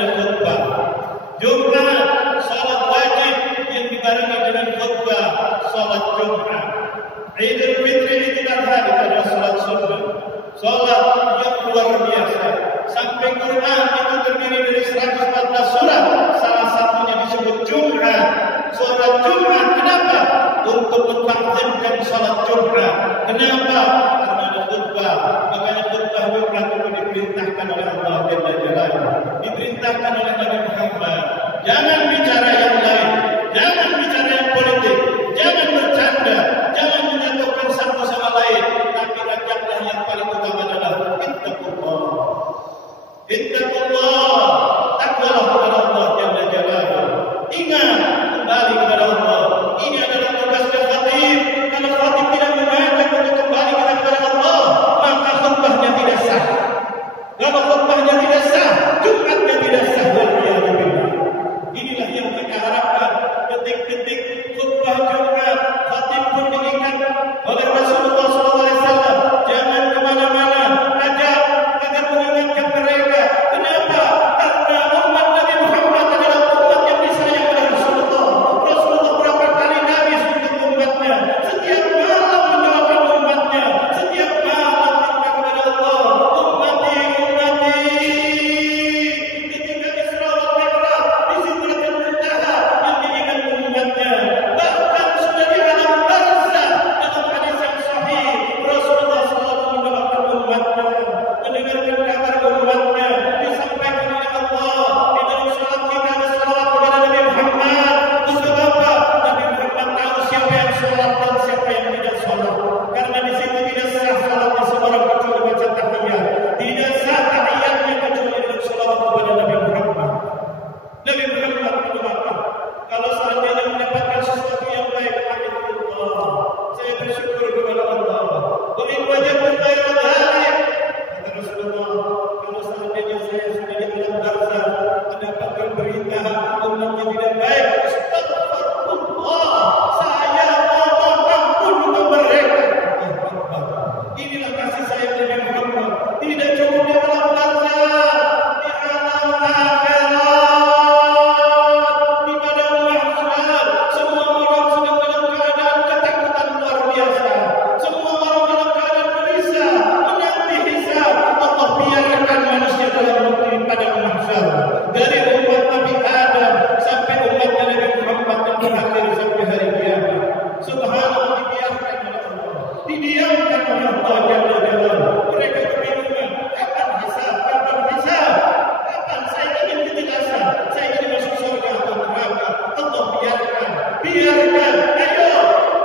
adalah khutbah. Jumat, salat wajib yang dibarengi dengan khutbah, salat Jumat. Idul Fitri, Idul Adha itu adalah salat sunnah, salat yang luar biasa. Sampai Quran itu terdiri dari 114 surat, salah satunya disebut Jumat. Salat Jumat, kenapa? Untuk mentakzimkan salat Jumat. Kenapa? Karena ada khutbah. Makanya khutbah Jumat itu diperintahkan oleh Allah Jalla Jalaluhu, diperintahkan oleh Nabi Muhammad. Jangan bicara yang lain, jangan bicara yang politik, jangan bercanda, jangan menjatuhkan satu sama lain, tapi ajaklah yang paling utama adalah ittaqullah. Ittaqullah, takwalah kepada Allah Jalla Jalaluhu. Ingat kembali kepada Allah. Ini adalah tugasnya khatib. Kalau khatib tidak mengajak untuk kembali kepada Allah, maka khutbahnya tidak sah. Kalau khutbahnya tidak sah, Jumatnya tidak sah. Inilah yang kita harapkan. Detik-detik khutbah Jumat, khatib pun diingat oleh Rasulullah SAW. Jangan kemana-mana, ajak agar mengingatkan mereka. Kenapa? Karena umat Nabi Muhammad adalah umat yang disayang oleh Rasulullah. Rasulullah berapa kali nangis untuk umatnya. Setiap malam mendoakan umatnya. Setiap malam minta kepada Allah, ummati, ummati. Ketika Isra wal Mi'raj di Sidratul Muntaha yang diingat umatnya. Bahkan sudah di alam barzakh dalam hadis yang sahih, Rasulullah selalu mendoakan umatnya, mendengarkan kabar umatnya, disampaikan oleh Allah. Di dalam salat kita ada salawat kepada Nabi Muhammad. Sebab apa? Nabi Muhammad tahu siapa yang salat dan siapa yang tidak salat. Karena di situ tidak sah salatnya seorang kecuali baca tahiyat. Tidak sah tahiyatnya kecuali dengan salawat kepada Nabi Muhammad. Nabi Muhammad mendoakan, kalau seandainya mendapatkan sesuatu yang baik, alhamdulillah, saya bersyukur kepada Allah. Wa in wajadtum khairan dzalik, kata Rasulullah, kalau seandainya saya sudah di alam barzakh mendapatkan berita umatnya tidak baik, astagfirullah, saya mohon ampun untuk mereka. Inilah kasih sayang Nabi Muhammad. Tidak cukup di alam barzakh, di alam akhirat. Dari umat Nabi Adam sampai umat Nabi Muhammad yang terakhir sampai hari kiamat. Subhanallah, dibiarkan oleh Allah, didiamkan oleh Allah Jalla Jalaluhu. Mereka kebingungan, kapan hisab, kapan hisab, kapan saya ingin kejelasan, saya ingin masuk surga atau neraka. Allah biarkan, biarkan. Ayo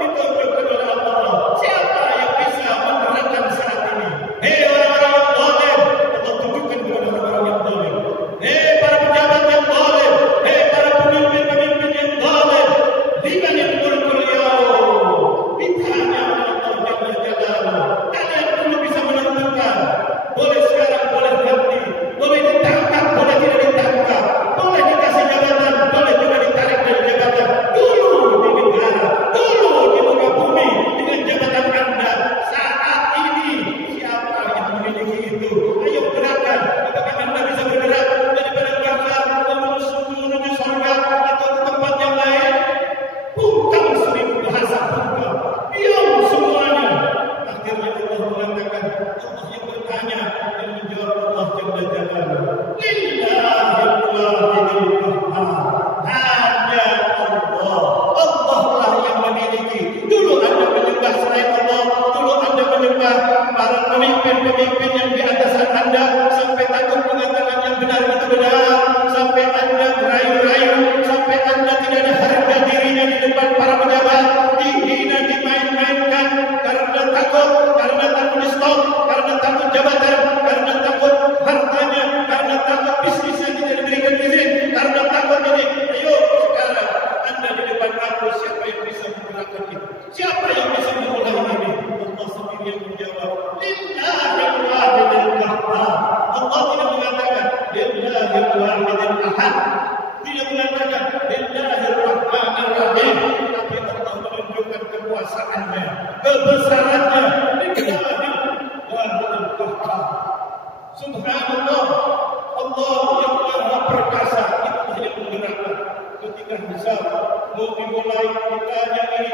ditunjukkan oleh Allah siapa yang bisa menerangkan saat ini. Hei orang-orang yang zalim, Allah tunjukkan kepada orang-orang yang zalim. Hei para pejabat yang zalim, hei para pemimpin-pemimpin yang zalim, liman yang mulkul yaum. Ditanya oleh Allah Jalla Jalaluhu. Kalian perlu bisa menentukan. Boleh sekarang, boleh nanti, boleh ditangkap, boleh tidak ditangkap, boleh dikasih jabatan, boleh juga ditarik dari jabatan. Dulu di negara, dulu di muka bumi dengan jabatan Anda. Saat ini siapa yang memiliki itu? Ayo gerakan. Apakah Anda bisa bergerak daripada bangsa menuju surga atau ke tempat yang lain? Bungkam 1000 bahasa bungkam. Diam semuanya. Akhirnya Allah mengatakan, Allah yang bertanya dan menjawab Allah Jalla Jalaluhu. Lillahil wahidil qahhar. Hanya Allah. Allah lah yang memiliki. Dulu Anda menyembah selain Allah. Dulu Anda menyembah para pemimpin-pemimpin yang di atasan Anda sampai takut mengatakan yang benar itu benar, sampai Anda merayu-rayu, sampai Anda tidak ada harga dirinya di depan para pejabat, dihina, dimain-mainkan karena takut di stop, karena takut jabatan, karena takut hartanya, karena takut bisnisnya tidak diberikan izin, karena takut ini. Ayo sekarang Anda di depan aku, siapa yang bisa menggerakkan itu? Siapa yang bisa memulai ini? Allah sendiri yang menjawab. Lillahil wahidil qahhar. Allah tidak mengatakan lillahil wahidil ahad, tidak mengatakan lillahir rahmanir rahim, tapi Allah menunjukkan kekuasaannya, kebesarannya. Lillahil wahidil qahhar. Subhanallah, Allah yang Maha Perkasa. ketika hisab mau dimulai ditanya ini,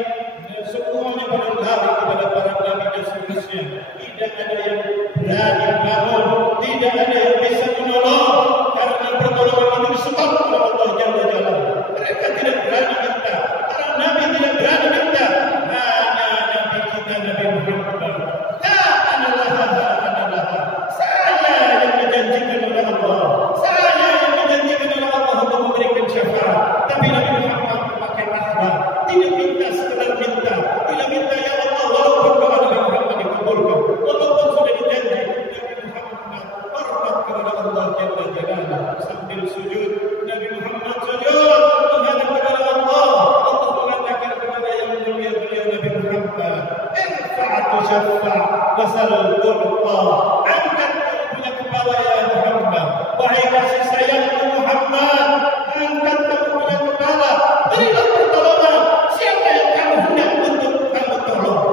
semuanya pada lari kepada para nabi dan seterusnya. Tidak ada yang berani bangun, tidak ada yang bisa menolong, karena pertolongan itu disebut oleh Allah Jalla Jalla. Mereka tidak berani minta, para nabi tidak berani minta. Hanya nabi kita Nabi Muhammad. Saya yang dijanjikan oleh Allah. Saya yang dijanjikan oleh Allah untuk memberikan syafaat. Tapi Nabi Muhammad memakai akhlak, tidak minta sekedar minta, tidak minta ya Allah walaupun doa Nabi Muhammad dikabulkan, walaupun sudah dijanji. Nabi Muhammad hormat kepada Allah Jalla Jalla sambil sujud. Nabi Muhammad sujud menghadap kepada Allah. Allah mengatakan kepada yang mulia beliau Nabi Muhammad, irfa'atu syafa' wasal turqa. Angkat kamu punya kepala ya Muhammad. Wahai kasih sayang Muhammad, angkat kamu punya kepala. Berilah pertolongan. Siapa yang kamu hendak untuk kamu tolong?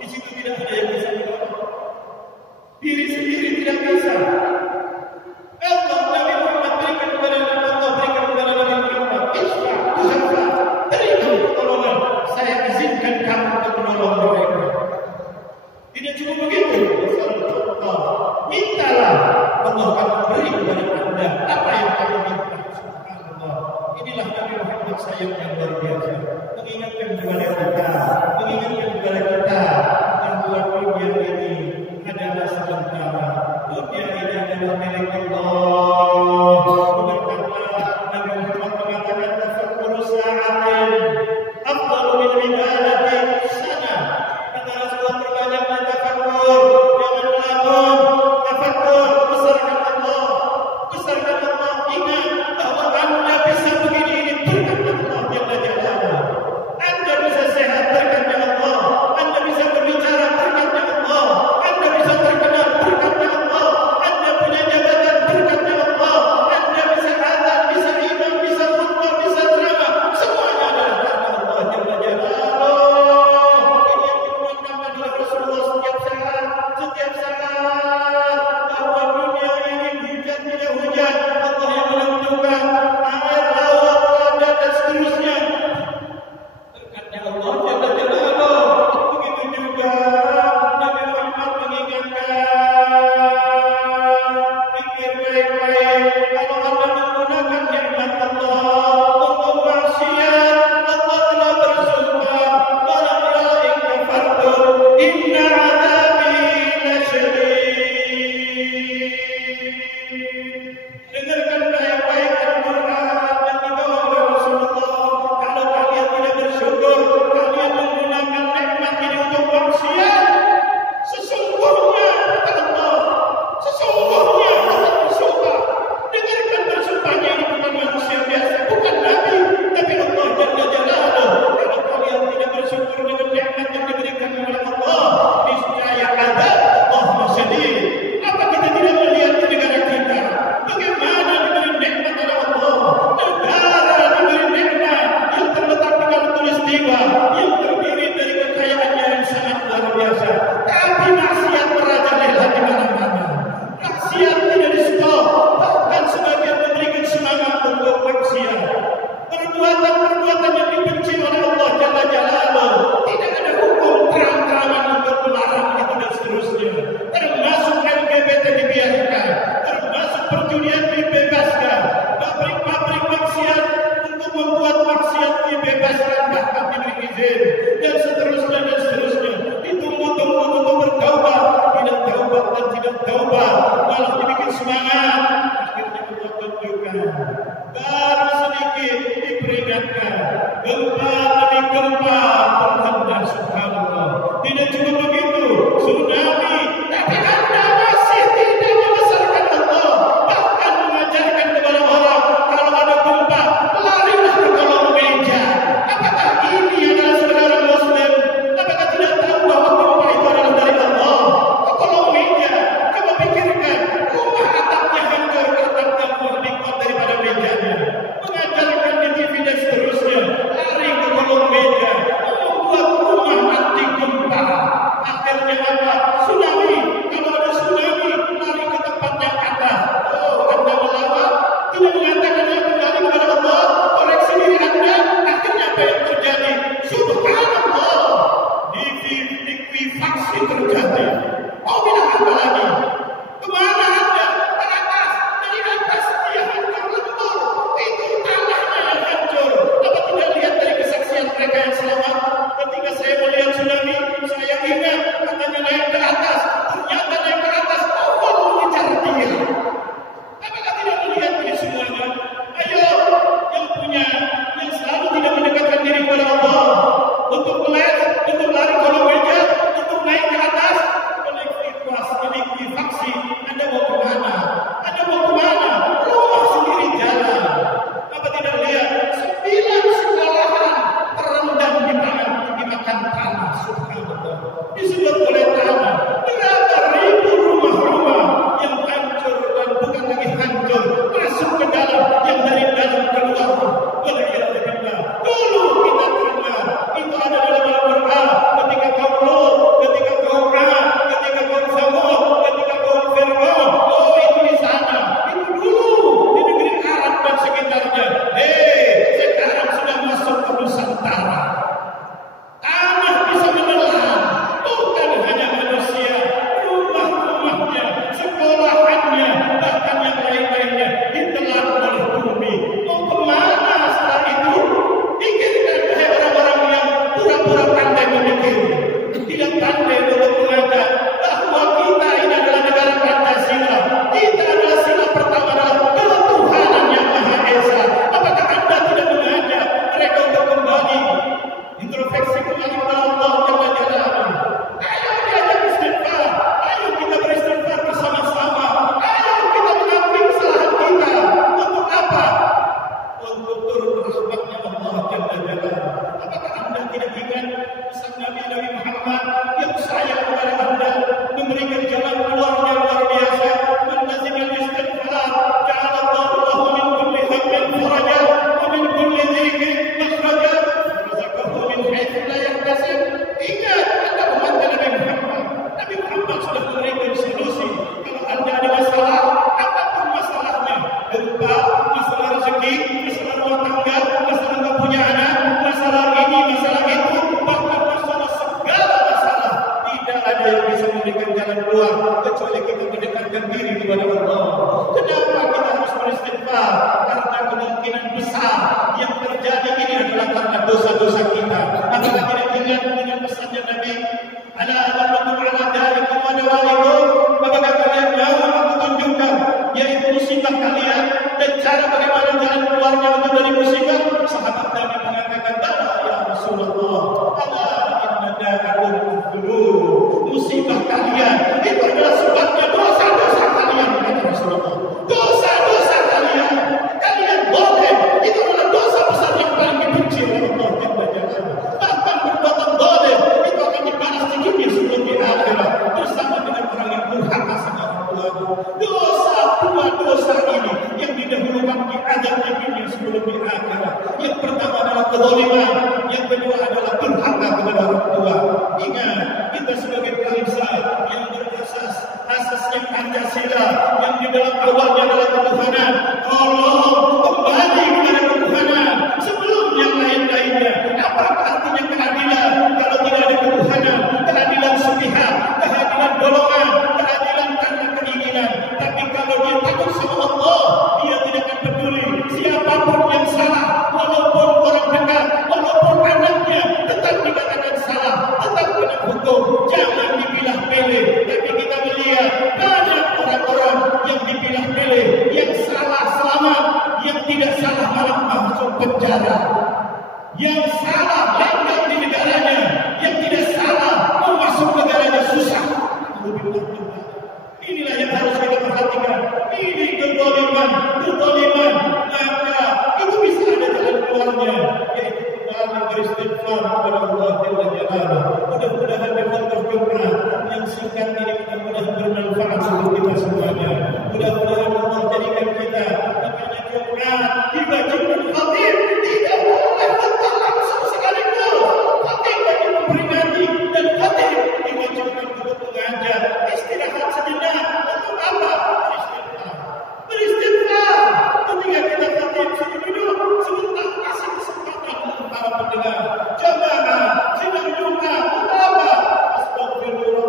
Di situ tidak ada yang bisa menolong. Diri sendiri tidak bisa. Allah Nabi Muhammad berikan kepada Allah, berikan kepada Nabi Muhammad. Isfa, syafa, berikan pertolongan. Saya izinkan kamu untuk menolong mereka. Tidak cukup begitu. Mintalah, Allah akan beri kepada Anda apa yang kamu minta. Subhanallah. Inilah Nabi Muhammad sayang yang luar biasa. Mengingatkan kepada kita, mengingatkan kepada kita bahwa dunia ini adalah sementara. Dunia ini adalah milik Allah. Bukankah Nabi Muhammad mengatakan tafakkur sa'atin afdalu min ibadati sana. Kata Rasulullah, perbanyaklah tafakkur, jangan melamun. Tafakkur, besarkan Allah, besarkan Allah. Ingat bahwa Anda bisa begini ini berkat Allah Jalla Jalla. Anda bisa sehat berkat Allah. Anda bisa berbicara berkat Allah. Anda bisa terkenal berkat Allah. Anda punya jabatan berkat Allah. Anda bisa azan, bisa imam, bisa khutbah, bisa ceramah. Semuanya adalah karena Allah Jalla Jalla. Ini yang diumumkan oleh Rasulullah setiap saat. Bahwa dunia ini hujan tidak hujan, Allah yang menentukan. Air, laut, badai dan seterusnya berkatnya Allah Jalla Jalla. Begitu juga Nabi Muhammad mengingatkan, pikir baik-baik. Kalau Anda menggunakan nikmat Allah untuk maksiat, Allah telah bersumpah, wala in kafartum inna 'adzabi lasyadid. Dengarkan baik-baik Al-Quran yang dibawa oleh Rasulullah. Kalau kalian tidak bersyukur, kalian menggunakan nikmat ini untuk maksiat, sesungguhnya kata Allah, sesungguhnya Allah bersumpah. Dengarkan bersumpahnya, ini bukan manusia biasa, bukan Nabi, tapi Allah Jalla Jalaluh. Kalau kalian tidak bersyukur dengan nikmat yang diberikan oleh Allah, niscaya azab Allah syadid. Apa kita tidak melihat di negara kita bagaimana diberi nikmat oleh Allah? Negara diberi nikmat yang terletak di khatulistiwa, yang terdiri dari kekayaannya yang sangat luar biasa, tapi maksiat merajalela di mana-mana. Maksiat tidak di-stop, bahkan sebagian memberikan semangat untuk maksiat. Perbuatan-perbuatan yang dibenci oleh Allah Jalla Jalaluh, tidak ada hukum terang-terangan untuk melarang itu dan seterusnya. Termasuk LGBT dibiarkan, termasuk perjudian dibebaskan, pabrik-pabrik maksiat untuk membuat maksiat dibebaskan, bahkan diberi izin, dan seterusnya dan seterusnya. Ditunggu-tunggu untuk bertaubat, tidak taubat dan tidak taubat, malah dibikin semangat. Akhirnya Allah tunjukkan, baru sedikit diperingatkan, gempa demi gempa terhanda. Subhanallah. Tidak cukup begitu, tsunami, tapi Anda masih tidak membesarkan Allah, bahkan mengajarkan kepada orang kalau ada gempa larilah ke kolong meja. Apakah ini adalah saudara Muslim? Apakah tidak tahu bahwa gempa itu adalah dari Allah? Ke kolong meja, coba pikirkan, rumah atapnya hancur, atapnya lebih kuat daripada mejanya. Mengajarkan di TV dan seterusnya, lari ke kolong meja, membuat rumah anti gempa. Akhirnya apa? Tsunami. Kalau ada tsunami, lari ke tempat yang atas. Oh, Anda melawan, tidak mengatakan kembali kepada Allah, koreksi diri pasti terjadi. Mau bilang apa lagi? Kemana Anda? Ke atas. Dari atas dia hancur lembur. Itu tanahnya yang hancur. Apa tidak lihat dari kesaksian mereka yang selamat? Ketika saya melihat tsunami, saya ingat katanya naik ke atas. Ternyata naik ke atas, Allah mengejar dia. Apakah tidak melihat ini semuanya? Ayo, yang punya, yang selalu tidak mendekatkan diri kepada Allah, untuk kelas, untuk lari kolong meja, untuk naik ke atas, menaiki faksi, Anda mau kemana? Anda mau kemana? Rumah sendiri jalan. Apa tidak lihat 9 sekolahan terendam dimakan tanah, subhanallah. Disebut oleh tanah. Berapa ribu rumah-rumah yang hancur dan bukan lagi hancur, masuk ke dalam, yang dari dalam keluar. Dulu kita dengar itu ada dalam Al-Quran ketika kaum Lot, ketika kaum Ad, ketika kaum Samud, ketika kaum Fir'aun. Oh, itu di sana, itu dulu di negeri Arab dan sekitarnya. Sekarang sudah masuk ke Nusantara. Tanah bisa menelan, bukan hanya manusia, rumah-rumahnya, sekolahannya, bahkan yang lain-lainnya ditelan oleh bumi. Mau kemana setelah itu? Pikirkan hai orang-orang yang pura-pura pandai memikir, tidak pandai untuk mengajak bahwa kita ini adalah negara Pancasila. Kita adalah sila pertama adalah ketuhanan yang Maha Esa. Apakah Anda tidak mengajak mereka untuk kembali introspeksi kembali kepada Allah Jalla Jalaluhu? Ayo diajak istighfar, ayo kita beristighfar bersama-sama, ayo kita mengakui kesalahan kita. Untuk apa? Untuk turun rahmatnya Allah Jalla Jalaluhu. Apakah Anda tidak ingat pesan Nabi Muhammad yang sayang kepada Anda, memberikan jalan keluar yang luar biasa? Menlazimkan istighfar, ja'alallahu lahu min kulli hammin faraja wa min kulli dhiqin makhraja wa razaqahu min haitsu la yahtasib. Ingat, Anda umat Nabi Muhammad. Nabi Muhammad sudah memberikan solusi. Kalau Anda ada masalah, apapun masalahnya, berupa masalah rezeki, masalah rumah tangga, masalah tak punya anak, masalah ini, masalah itu, bahkan masalah segala masalah, tidak ada yang bisa memberikan jalan keluar kecuali kita mendekatkan diri kepada Allah. Kenapa kita harus beristighfar? Karena kemungkinan besar yang terjadi ini adalah karena dosa-dosa kita. Apakah tidak ingat dengan pesannya Nabi? Ala adullukum ala darikum wa dawalikum. Apakah kalian mau aku tunjukkan yaitu musibah kalian dan cara bagaimana jalan keluarnya untuk dari musibah? Sahabat Nabi mengatakan, bala ya Rasulullah, ala inna da'akum dzunub. Musibah kalian itu adalah sebabnya dosa-dosa kalian, kata Rasulullah. Dosa-dosa kalian, kalian boleh, itu adalah dosa besar yang paling dibenci oleh Allah Jalla Jalaluhu. Bahkan perbuatan boleh itu akan dibalas di dunia sebelum di akhirat bersama dengan orang yang durhaka sama orang tuanya. Dua dosa ini yang didahulukan di azab di dunia sebelum di akhirat. Yang pertama adalah kezaliman, yang kedua adalah durhaka kepada orang tua. Ingat, kita sebagai bangsa yang asasnya Pancasila, yang di dalam awalnya adalah ketuhanan. Tolong kembali kepada ketuhanan sebelum yang lain-lainnya. Apa artinya keadilan kalau tidak ada ketuhanan? Keadilan sepihak, keadilan golongan, keadilan karena keinginan. Tapi kalau dia takut sama Allah, dia tidak akan peduli siapapun yang salah, walaupun orang dekat, walaupun anaknya, tetap dikatakan salah, tetap kena hukum. Jangan dipilah-pilih. Tapi kita melihat banyak orang-orang yang dipilah-pilih, yang salah selamat, yang tidak salah malah masuk penjara. Yang salah langgar di negaranya, yang tidak salah mau masuk negaranya susah. Inilah yang harus kita perhatikan. Ini kezaliman, maka itu bisa ada jalan keluarnya, yaitu kembali beristighfar kepada Allah Jalla Jalaluhu. Mudah-mudahan dengan Quran yang singkat ini mudah-mudahan bermanfaat untuk kita semuanya. Mudah-mudahan Allah jadikan kita makanya Quran dibacakan khatib tidak boleh khutbah langsung sekaligus. Khatib bagi memperingati dan khatib diwajibkan untuk mengajar. Istirahat sejenak untuk apa? Beristighfar. Ketika kita khatib duduk sebentar, kasih kesempatan para pendengar. Jamaah sidang Jumat apa? Astagfirullah.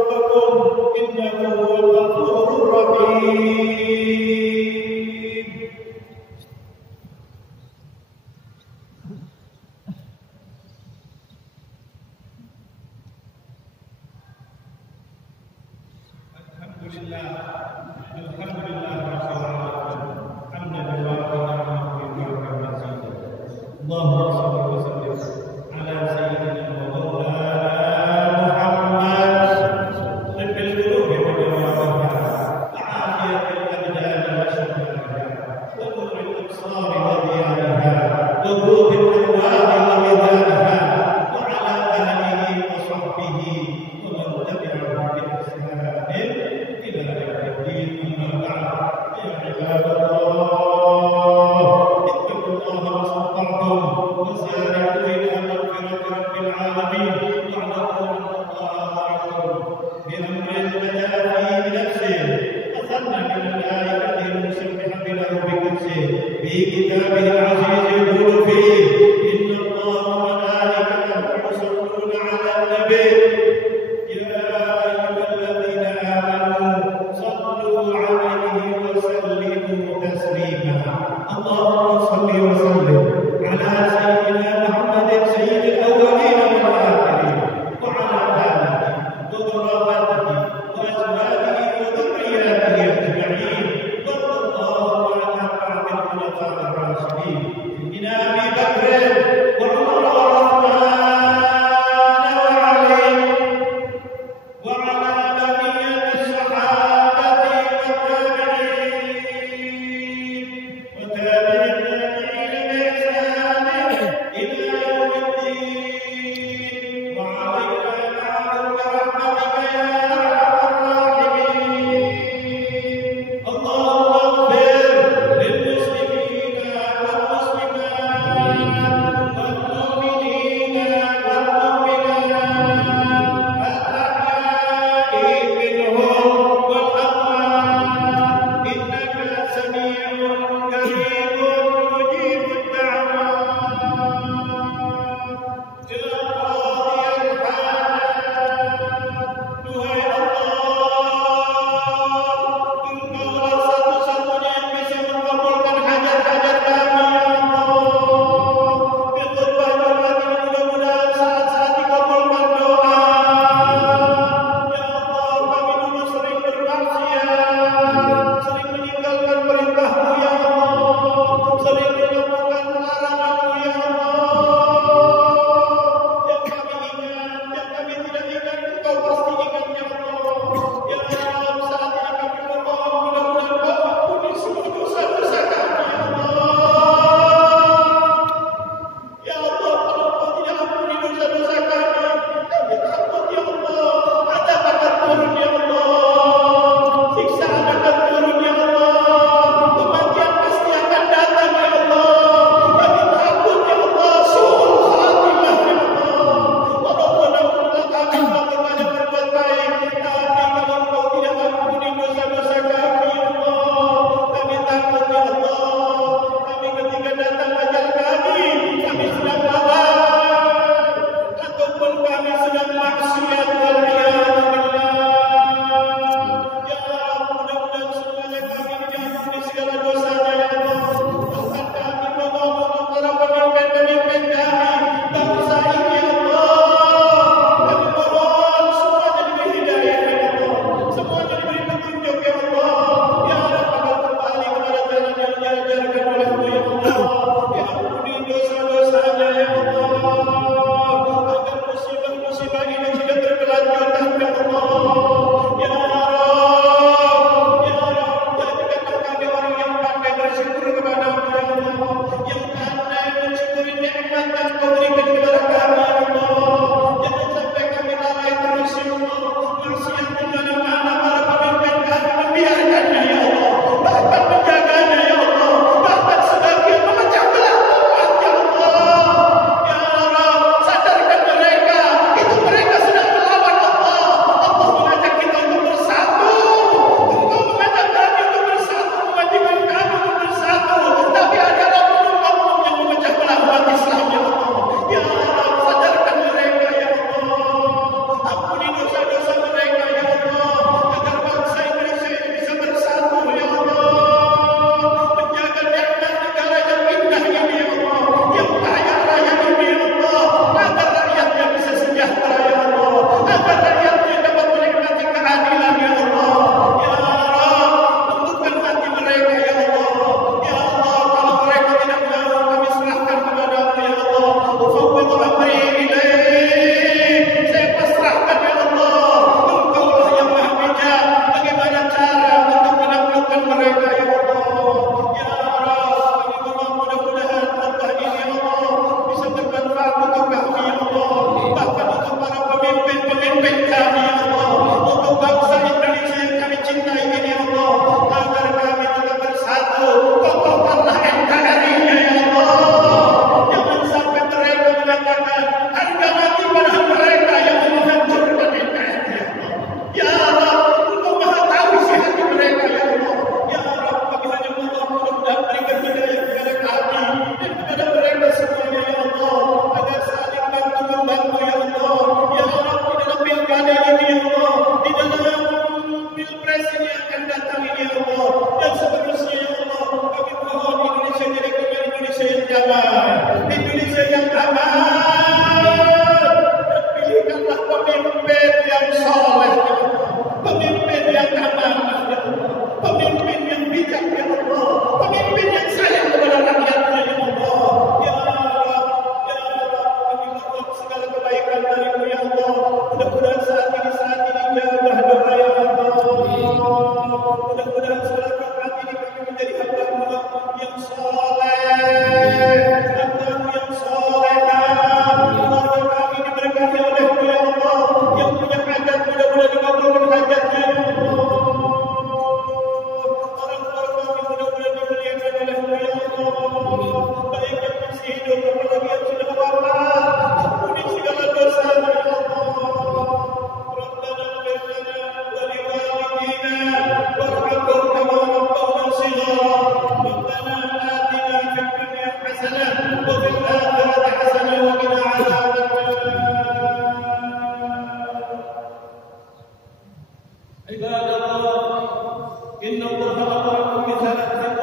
عباد الله إن الله أمركم بثلاث